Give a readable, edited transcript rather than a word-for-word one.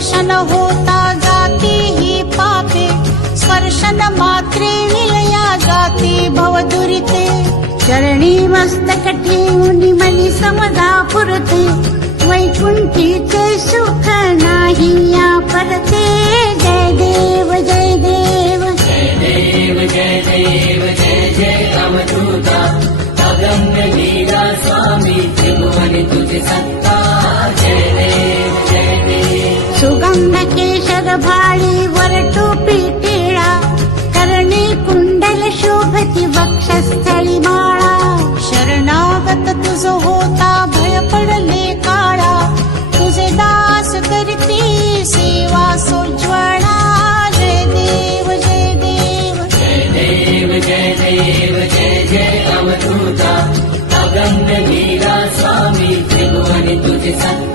दर्शन होता जाती ही पापे, स्पर्शन मात्रे विलया जाती भवदुरिते. चरणी मस्तक ठेवून मनी समदा पुरते, वैकुंठीचे सुख नाही या परते. जय देव जय देव जय देव जय देव जय जय अवधूता. अगम्य लीला स्वामी त्रिभुवन तुझे सत्ता. जय देव जय देव. सुगंध केशर भाळी वर टोपी टिळा, कर्णी कुंडल शोभती वक्षस्थळी माळा. शरणागत तुझ होता भय पडले काळा, तुझे दास करती सेवा सोज्वळा. जय देव जय देव जय देव जय देव जय जय अवधूता. अगम्य लीला स्वामी त्रिभुवन तुझे सत्ता.